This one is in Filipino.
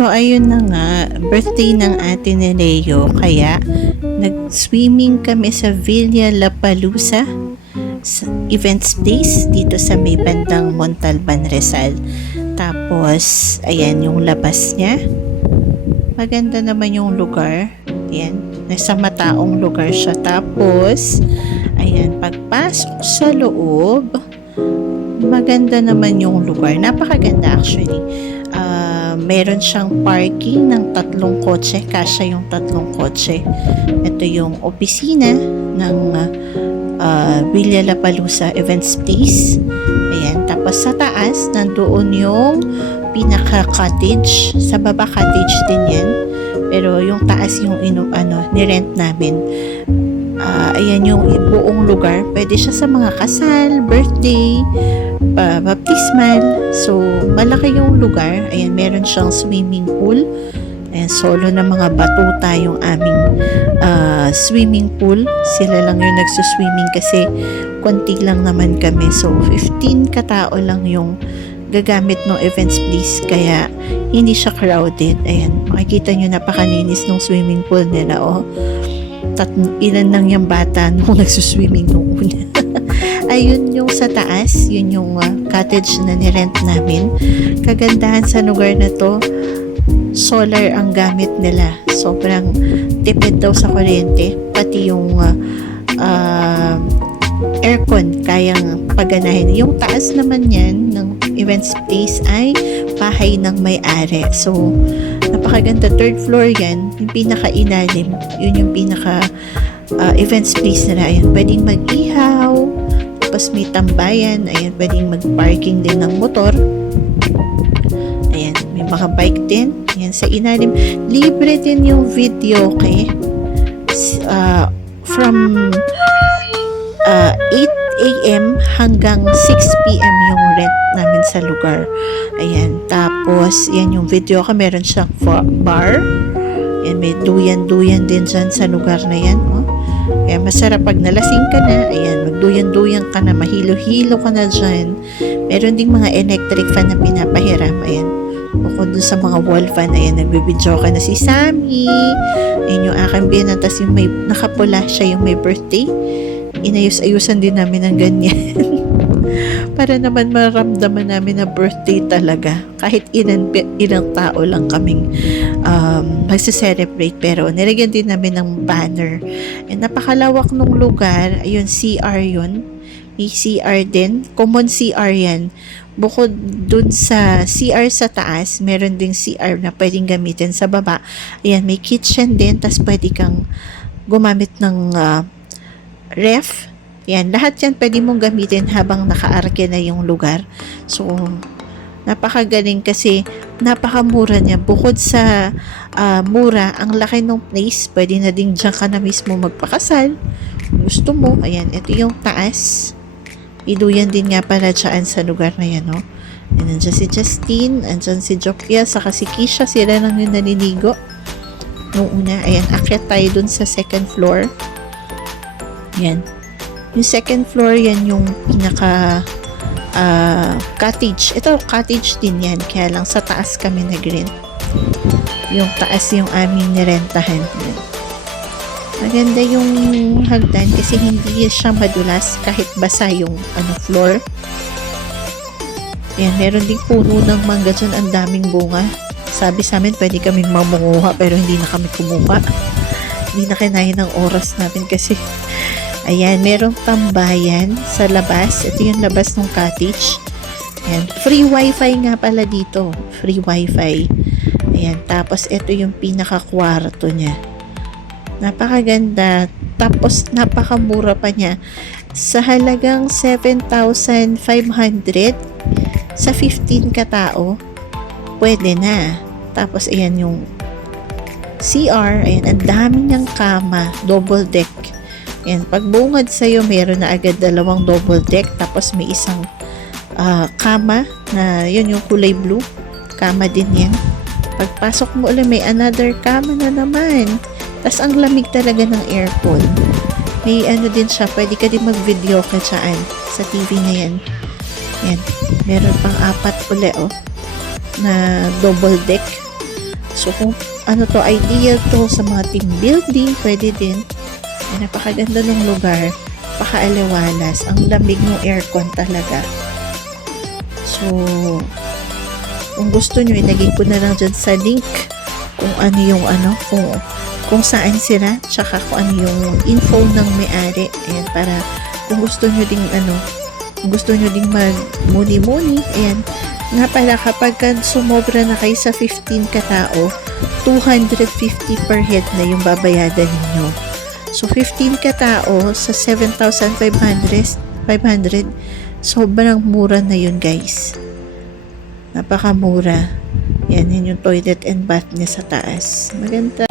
So, ayun na nga, birthday ng ate ni Leo, kaya nag-swimming kami sa Villa La Palusa sa events place dito sa may bandang Montalban, Rizal. Tapos, ayan yung labas niya. Maganda naman yung lugar. Ayan, nasa mataong lugar siya. Tapos, ayan, pagpasok sa loob, maganda naman yung lugar. Napakaganda actually. Meron siyang parking ng 3 kotse, kasya yung 3 kotse. Ito yung opisina ng Villa La Palusa Events Place. Ayan, tapos sa taas nandoon yung pinaka cottage, sa baba cottage din yan, pero yung taas yung nirent namin. Ayan yung buong lugar, pwede siya sa mga kasal, birthday, baptismal. So malaki yung lugar. Ayan, meron siyang swimming pool. Ayan, solo na mga batuta yung aming swimming pool. Sila lang yung nagsuswimming kasi konti lang naman kami. So 15 katao lang yung gagamit ng events place, kaya hindi siya crowded. Ayan, makikita nyo napakalinis ng swimming pool nila. Ilan lang yung bata nung nagsuswimming nung una. Ayun yung sa taas, yun yung cottage na nirent namin. Kagandahan sa lugar na to, solar ang gamit nila. Sobrang tipid daw sa kuryente, pati yung aircon kayang paganahin. Yung taas naman yan ng events place ay bahay ng may-ari. So napakaganda, 3rd floor yan, yung pinaka-ilalim, yun yung pinaka events place nila. Ayan, pwedeng mag-ihaw, tapos may tambayan. Ayan, pwedeng mag-parking din ng motor. Ayan, may mga bike din. Ayan, sa ilalim, libre din yung video, okay? From 8 a.m. hanggang 6 p.m. yung rent namin sa lugar. Ayan, tapos yan yung video ka, meron siyang bar. Ayan, may duyan-duyan din dyan sa lugar na yan. Kaya masarap pag nalasing ka na. Ayan, magduyan-duyan ka na, mahilo-hilo ka na dyan. Meron ding mga electric fan na pinapahiram. Ayan, bukod dun sa mga wall fan, ayan, nagbibidyo ka na si Sammy. Ayan yung aking biyanan, tapos yung may nakapula siya, yung may birthday. Inayos-ayusan din namin ng ganyan. Para naman maramdaman namin na birthday talaga. Kahit ilang tao lang kaming magse-celebrate, pero nilagyan din namin ng banner. And napakalawak ng lugar. Ayun, CR yun. May CR din. Common CR yan. Bukod dun sa CR sa taas, meron ding CR na pwedeng gamitin sa baba. Ayan, may kitchen din. Tas pwede kang gumamit ng ref. Yan, lahat yan pwede mong gamitin habang nakaarke na yung lugar. So, napakagaling kasi napakamura niya. Bukod sa mura, ang laki ng place. Pwede na din dyan ka na mismo magpakasal. Gusto mo. Ayan, ito yung taas. Iduyan din nga pala dyan sa lugar na yan, no? And nandiyan si Justine, andyan si Jopia, saka si Kisha. Sila lang yung naliligo. Noong una, ayan, akyat tayo dun sa 2nd floor. Yan. Yung 2nd floor, yan yung pinaka cottage. Ito, cottage din yan. Kaya lang sa taas kami nag-rent. Yung taas yung aming nirentahan. Maganda yung hagdan kasi hindi siya madulas kahit basa yung floor. Yan, meron ding puno ng mangga dyan. Ang daming bunga. Sabi sa amin, pwede kaming mamunguha pero hindi na kami kumuha. Hindi na kinaya ng oras natin kasi ayan, merong tambayan sa labas. Ito yung labas ng cottage. Ayan, free wifi nga pala dito. Free wifi. Ayan, tapos ito yung pinaka-kwarto niya. Napakaganda. Tapos napakamura pa niya. Sa halagang 7,500 sa 15 katao, pwede na. Tapos ayan yung CR. Ayan, ang dami niyang kama. Double deck. Yan, pag bungad sa'yo, meron na agad 2 double deck, tapos may isang kama na yun yung kulay blue. Kama din yan. Pagpasok mo ulit, may another kama na naman. Tapos ang lamig talaga ng aircon. May din siya, pwede ka din mag-video ka dyan sa TV na yan. Yan, meron pang 4 ulit na double deck. So kung ano to, ideal to sa mga team building, pwede din. Ay, napakaganda ng lugar, pakaaliwalas, ang lamig ng aircon talaga. So kung gusto nyo, ilagay ko na lang dyan sa link kung ano yung ano, kung saan sila, tsaka kung ano yung info ng may-ari. Ayan, para kung gusto nyo ding ano, kung gusto nyo ding mag-muni-muni, ayan. Nga pala, kapag sumobra na kayo sa 15 katao, 250 per head na yung babayadan ninyo. So, 15 katao sa 7,500, sobrang mura na yun, guys. Napakamura. Yan, yun yung toilet and bath niya sa taas. Maganda.